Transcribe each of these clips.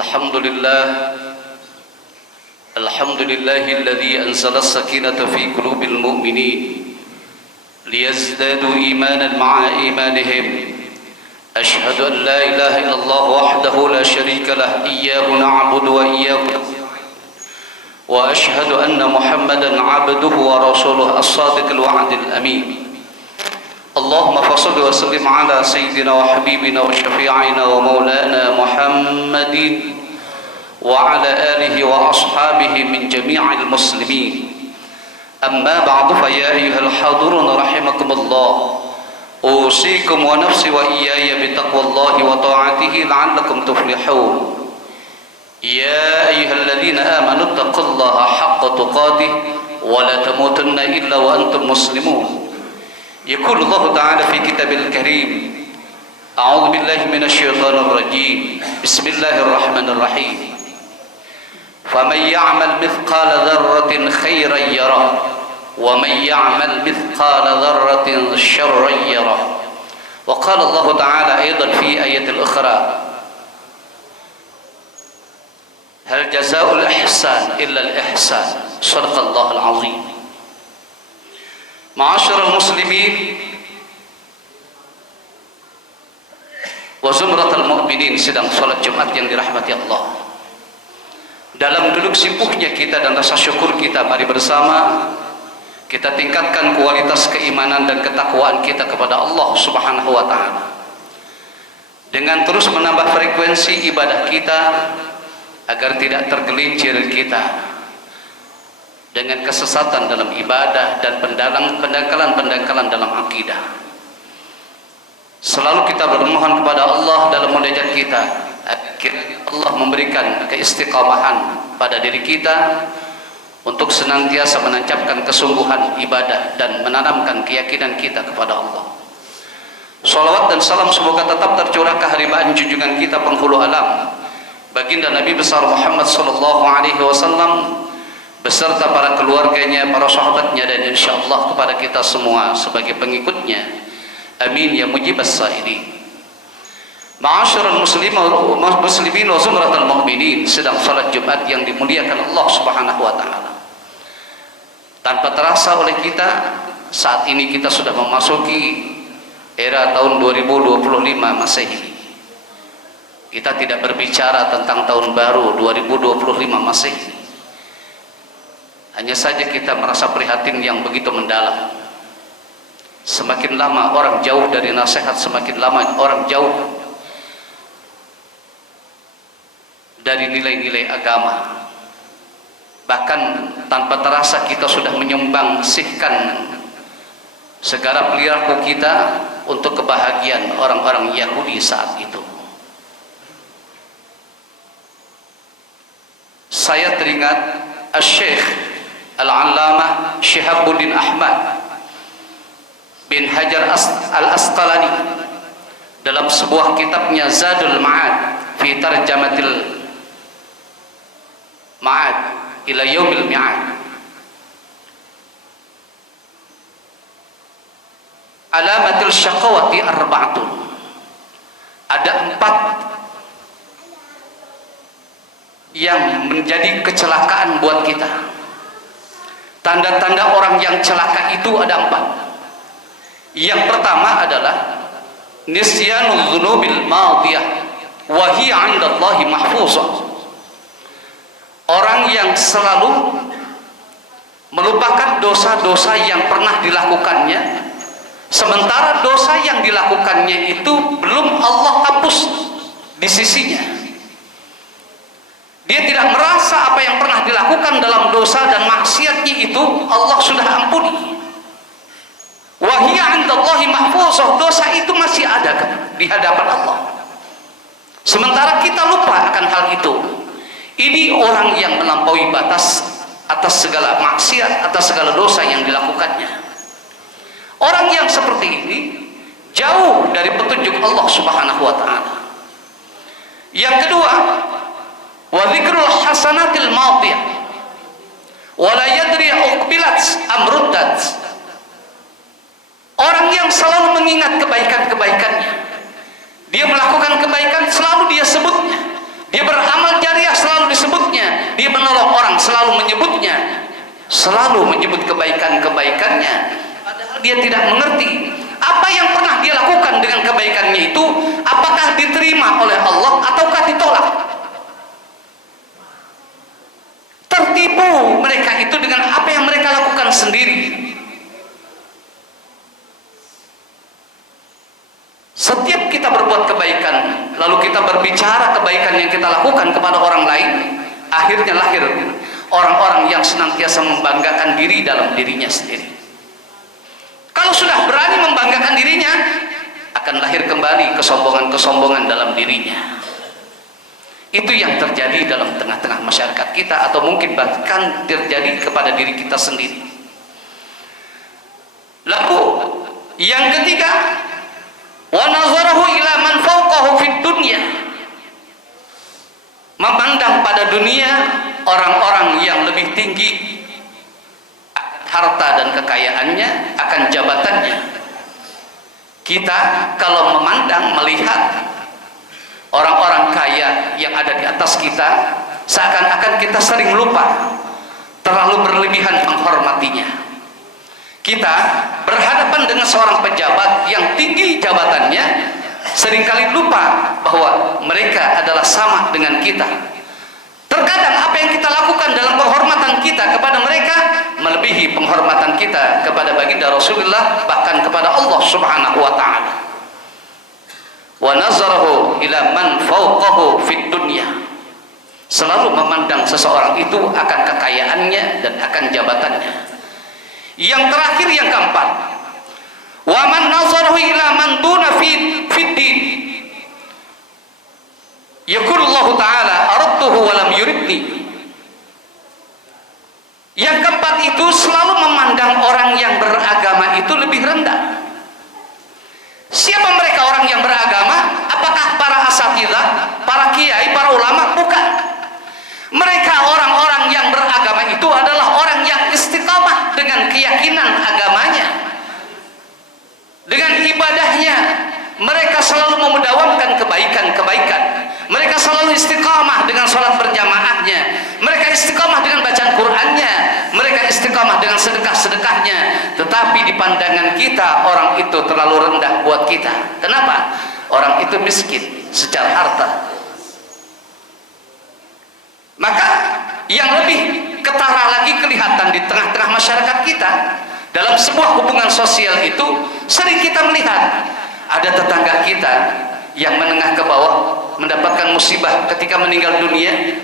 الحمد لله الذي أنزل السكينة في قلوب المؤمنين ليزدادوا إيمانا مع إيمانهم. أشهد أن لا إله إلا الله وحده لا شريك له إياه نعبد وإياه وأشهد أن محمدا عبده ورسوله الصادق الوعد الأمين. اللهم فصل وسلم على سيدنا وحبيبنا وشفيعنا ومولانا محمد وعلى آله وأصحابه من جميع المسلمين. أما بعد فيا أيها الحاضرون رحمكم الله، أوصيكم ونفسي وإياي بتقوى الله وطاعته لعلكم تفلحون. يا أيها الذين آمنوا اتقوا الله حق تقاته ولا تموتن إلا وأنتم مسلمون. يقول الله تعالى في كتابه الكريم: أعوذ بالله من الشيطان الرجيم، بسم الله الرحمن الرحيم. فمن يعمل مثقال ذرة خيرا يره ومن يعمل مثقال ذرة شرا يره. وقال الله تعالى أيضا في آية أخرى: هل جزاء الإحسان إلا الإحسان. صدق الله العظيم. Ma'asyiral muslimin wa zumratal mu'minin, sedang salat Jumat yang dirahmati Allah. Dalam duduk sibuknya kita dan rasa syukur kita, mari bersama kita tingkatkan kualitas keimanan dan ketakwaan kita kepada Allah Subhanahu wa taala dengan terus menambah frekuensi ibadah kita agar tidak tergelincir kita dengan kesesatan dalam ibadah dan pendangkalan dalam akidah. Selalu kita bermohon kepada Allah dalam munajat kita agar Allah memberikan keistiqamahan pada diri kita untuk senantiasa menancapkan kesungguhan ibadah dan menanamkan keyakinan kita kepada Allah. Salawat dan salam semoga tetap tercurah ke haribaan junjungan kita penghulu alam, baginda Nabi besar Muhammad sallallahu alaihi wasallam beserta para keluarganya, para sahabatnya, dan insyaallah kepada kita semua sebagai pengikutnya. Amin ya mujibas sa'ilin. Ma'asyiral muslimin wa zumratal mu'minin, sedang salat Jumat yang dimuliakan Allah Subhanahu wa taala. Tanpa terasa oleh kita, saat ini kita sudah memasuki era tahun 2025 Masehi. Kita tidak berbicara tentang tahun baru 2025 Masehi. Hanya saja kita merasa prihatin yang begitu mendalam. Semakin lama orang jauh dari nasihat, semakin lama orang jauh dari nilai-nilai agama. Bahkan tanpa terasa kita sudah menyumbangsihkan segala perilaku kita untuk kebahagiaan orang-orang Yahudi saat itu. Saya teringat Syekh Al-Allamah Syihabuddin Ahmad bin Hajar Al-Asqalani dalam sebuah kitabnya Zadul Ma'ad fi Tarjamatil Ma'ad ila Yaumil Mi'ad. Alamatul syaqawati arba'atun, ada 4 yang menjadi kecelakaan buat kita. Tanda-tanda orang yang celaka itu ada 4. Yang pertama adalah nisyanul dzunubil madiyah wa hiya 'indallahi mahfuzah. Orang yang selalu melupakan dosa-dosa yang pernah dilakukannya, sementara dosa yang dilakukannya itu belum Allah hapus di sisinya. Dia tidak merasa apa yang pernah dilakukan dalam dosa dan maksiatnya itu Allah sudah ampuni. Wa hiya 'indallahi mahfuzah, dosa itu masih ada di hadapan Allah. Sementara kita lupa akan hal itu. Ini orang yang melampaui batas atas segala maksiat, atas segala dosa yang dilakukannya. Orang yang seperti ini jauh dari petunjuk Allah Subhanahu wa taala. Yang kedua, wa dzikrul hasanatil madiyah wa la yadri uqbilat amruddat. Orang yang selalu mengingat kebaikan-kebaikannya, dia melakukan kebaikan selalu dia sebutnya, dia beramal orang selalu menyebutnya, selalu menyebut kebaikan-kebaikannya, padahal dia tidak mengerti apa yang pernah dia lakukan dengan kebaikannya itu, apakah diterima oleh Allah ataukah ditolak. Tertipu mereka itu dengan apa yang mereka lakukan sendiri. Setiap kita berbuat kebaikan, lalu kita berbicara kebaikan yang kita lakukan kepada orang lain, akhirnya lahir orang-orang yang senantiasa membanggakan diri dalam dirinya sendiri. Kalau sudah berani membanggakan dirinya, akan lahir kembali kesombongan-kesombongan dalam dirinya. Itu yang terjadi dalam tengah-tengah masyarakat kita, atau mungkin bahkan terjadi kepada diri kita sendiri. Lalu yang ketiga, wa nazarahu ila man fawqahu fid dunya, memandang pada dunia orang-orang yang lebih tinggi harta dan kekayaannya, akan jabatannya. Kita kalau memandang, melihat orang-orang kaya yang ada di atas kita, seakan-akan kita sering lupa, terlalu berlebihan menghormatinya. Kita berhadapan dengan seorang pejabat yang tinggi jabatannya, seringkali lupa bahwa mereka adalah sama dengan kita. Terkadang apa yang kita lakukan dalam penghormatan kita kepada mereka melebihi penghormatan kita kepada baginda Rasulullah, bahkan kepada Allah Subhanahu wa ta'ala. Wa nazarahu ila man fawqahu fid dunya, selalu memandang seseorang itu akan kekayaannya dan akan jabatannya. Yang terakhir, yang keempat, wa man nazarahu ila man duna fid din, yaqulullahu ta'ala aradtuhu wa lam yuridni. Yang keempat itu selalu memandang orang yang beragama itu lebih rendah. Siapa mereka orang yang beragama? Apakah para asatidzah, para kiai, para ulama? Bukan. Mereka orang-orang yang beragama itu adalah orang yang istiqamah dengan keyakinan agamanya, dengan ibadahnya. Mereka selalu memudawamkan kebaikan-kebaikan. Mereka selalu istiqamah dengan sholat berjamaahnya. Mereka istiqamah dengan bacaan Qur'annya. Mereka istiqamah dengan sedekah-sedekahnya. Tetapi di pandangan kita, orang itu terlalu rendah buat kita. Kenapa? Orang itu miskin secara harta. Maka yang lebih ketara lagi kelihatan di tengah-tengah masyarakat kita, dalam sebuah hubungan sosial itu sering kita melihat ada tetangga kita yang menengah ke bawah mendapatkan musibah ketika meninggal dunia.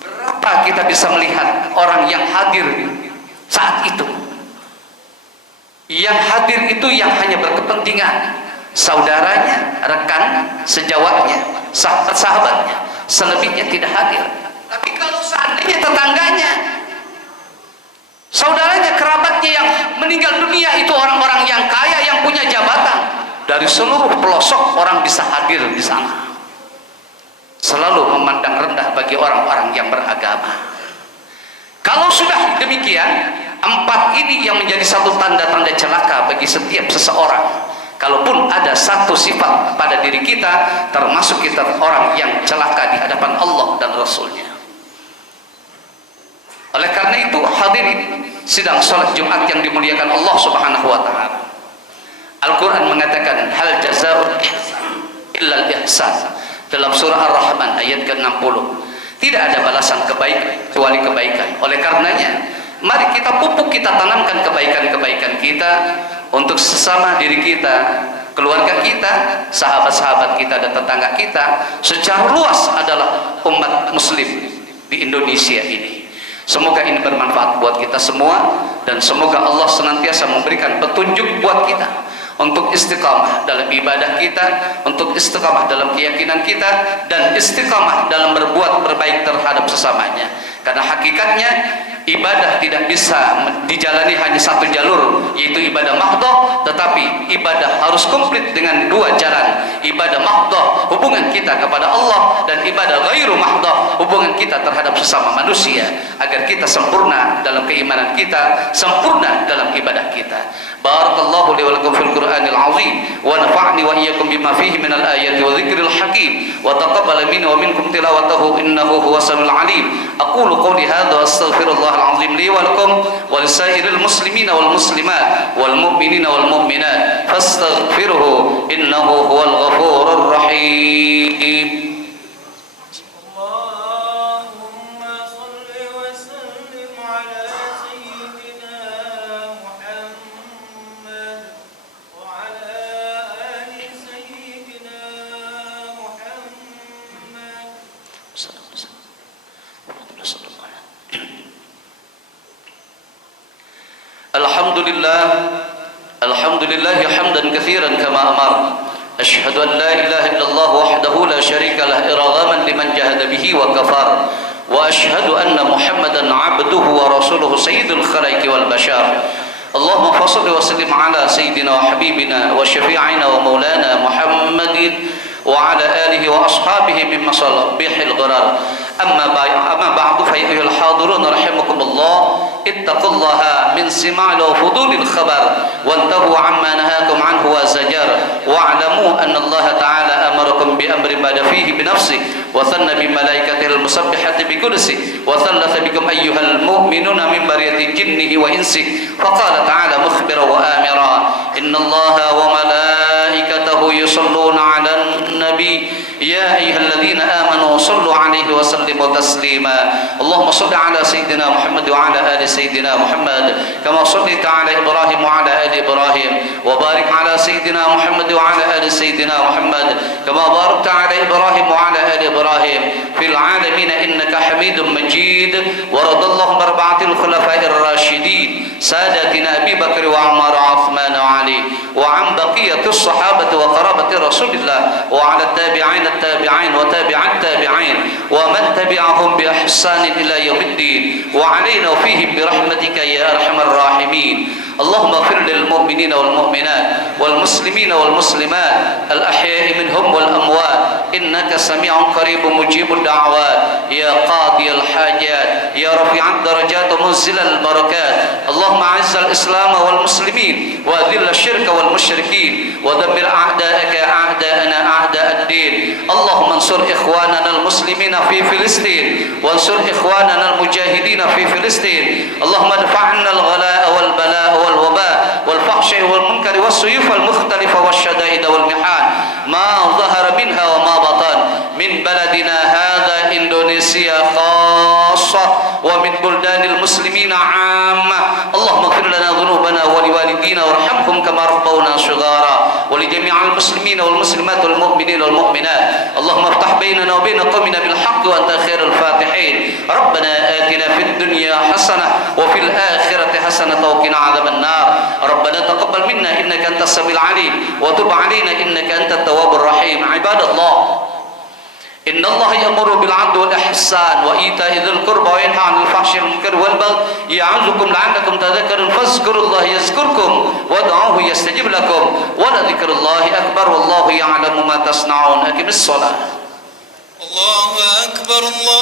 Berapa kita bisa melihat orang yang hadir saat itu? Yang hadir itu yang hanya berkepentingan saudaranya, rekan sejawatnya, sahabat-sahabatnya, selebihnya tidak hadir. Tapi kalau seandainya tetangganya, saudaranya, kerabatnya yang meninggal dunia itu orang-orang yang kaya, yang punya jabatan, dari seluruh pelosok orang bisa hadir di sana. Selalu memandang rendah bagi orang-orang yang beragama. Kalau sudah demikian, empat ini yang menjadi satu tanda-tanda celaka bagi setiap seseorang. Kalaupun ada satu sifat pada diri kita, termasuk kita orang yang celaka di hadapan Allah dan Rasulnya. Oleh karena itu, hadirin sidang salat Jumat yang dimuliakan Allah Subhanahu wa ta'ala, Al-Quran mengatakan hal jazaa'ul ihsan illa al-ihsan, dalam surah Ar-Rahman ayat ke-60. Tidak ada balasan kebaikan kecuali kebaikan. Oleh karenanya, mari kita pupuk, kita tanamkan kebaikan-kebaikan kita untuk sesama diri kita, keluarga kita, sahabat-sahabat kita, dan tetangga kita. Secara luas adalah umat muslim di Indonesia ini. Semoga ini bermanfaat buat kita semua, dan semoga Allah senantiasa memberikan petunjuk buat kita untuk istiqamah dalam ibadah kita, untuk istiqamah dalam keyakinan kita, dan istiqamah dalam berbuat berbaik terhadap sesamanya. Karena hakikatnya ibadah tidak bisa dijalani hanya satu jalur, yaitu ibadah mahdoh, tetapi ibadah harus komplit dengan dua jalan. Ibadah mahdoh, hubungan kita kepada Allah, dan ibadah ghairu mahdoh, hubungan kita terhadap sesama manusia, agar kita sempurna dalam keimanan kita, sempurna dalam ibadah kita. Barakallahu li wa lakum fil Qur'anil azim, wa nafa'ni wa iyyakum bima fihi minal ayati wa dzikril hakim, wa taqabbal minni wa minkum tilawatahu innahu huwas samiul alim. Aqulu qawli hadza wa astaghfirullahal azim li wa lakum wa lisairil muslimina wal muslimat wal mu'minina wal mu'minat fastaghfiruhu innahu huwal ghafurur rahim. Alhamdulillah hamdan katsiran kama amar. Asyhadu an la ilaha illallah wahdahu la syarika lah irghaman liman jahada bihi wa kafar. Wa asyhadu anna Muhammadan abduhu wa rasuluhu sayyidul khalaiqi wal bashar. Allahumma fashalli wa sallim ala sayyidina wa habibina wa syafi'ina wa maulana Muhammadin wa ala alihi wa ashabihi mimma salabihil gharar. Amma ba'du fa ayyuhal hadirun rahimakumullah, ittaqullaha min sima'il wa fudulil khabar wantahu amma nahakum anhu wa zajar wa'lamu anna Allah ta'ala amarakum bi amrin bada fihi bi nafsihi wa thanna bi malaikatihil musabbihati bi qudsihi wa thallatha bikum ayyuhal mu'minuna min bariyati jinnihi wa insihi faqala ta'ala mukhbiran wa amira inna Allah wa malaikatahu yusalluna 'alan nabi ya ayyuhalladzina amanu sallu 'alaihi wa sallimu taslima. Allahumma shalli 'ala sayyidina Muhammad wa 'ala ali sayyidina Muhammad kama shallaita 'ala Ibrahim wa 'ala ali Ibrahim wa barik 'ala sayyidina Muhammad wa 'ala ali sayyidina Muhammad kama barakta 'ala Ibrahim wa 'ala ali Ibrahim fil 'alamin innaka Hamidum Majid. Wa radallahu arba'atil khulafa'ir rasyidin sadatina Abi Bakr wa Umar wa Uthman wa Ali wa 'an baqiyatis sahabati wa qarabati Rasulillah wa 'ala tabi'in التابعين وتابع التابعين ومن تبعهم بإحسان إلى يوم الدين وعلينا فيهم برحمتك يا أرحم الراحمين. اللهم اغفر للمؤمنين والمؤمنات والمسلمين والمسلمات الأحياء منهم والأموات إنك سميع قريب مجيب الدعوات يا قاضي الحاجات يا رفيع الدرجات ومنزل البركات. اللهم أعز الإسلام والمسلمين وأذل الشرك والمشركين ودمر أعداءك أعداءنا أعداء الدين. اللهم انصر إخواننا المسلمين في فلسطين وانصر إخواننا المجاهدين في فلسطين. اللهم ادفع عنا الغلاء والبلاء والوباء والفحش والمنكر والسيوف المختلفة والشدائد والمحان ما ظهر منها وما بطن من بلدنا هذا إندونيسيا خاصة ومن بلدان المسلمين عامة. اللهم اغفر لنا ذنوبنا ولوالدينا وارحمهم كما ربونا صغارا ولجميع المسلمين والمسلمات والمؤمنين والمؤمنات. اللهم افتح بيننا وبين قومنا بالحق وأنت خير الفاتحين. ربنا آتنا في الدنيا حسنة وفي الآخرة حسنة وقنا عذاب النار. ربنا تقبل منا إنك أنت السميع العليم وتب علينا إنك أنت التواب الرحيم. عباد الله إن الله يأمر بالعدل والإحسان وإيتاء ذي القربى وينهى عن الفحشاء والمنكر والبغي يعظكم لعلكم تذكرون فاذكروا الله يذكركم وادعوه يستجب لكم ولذكر الله أكبر والله يعلم ما تصنعون. أقم الصلاة. الله أكبر. الله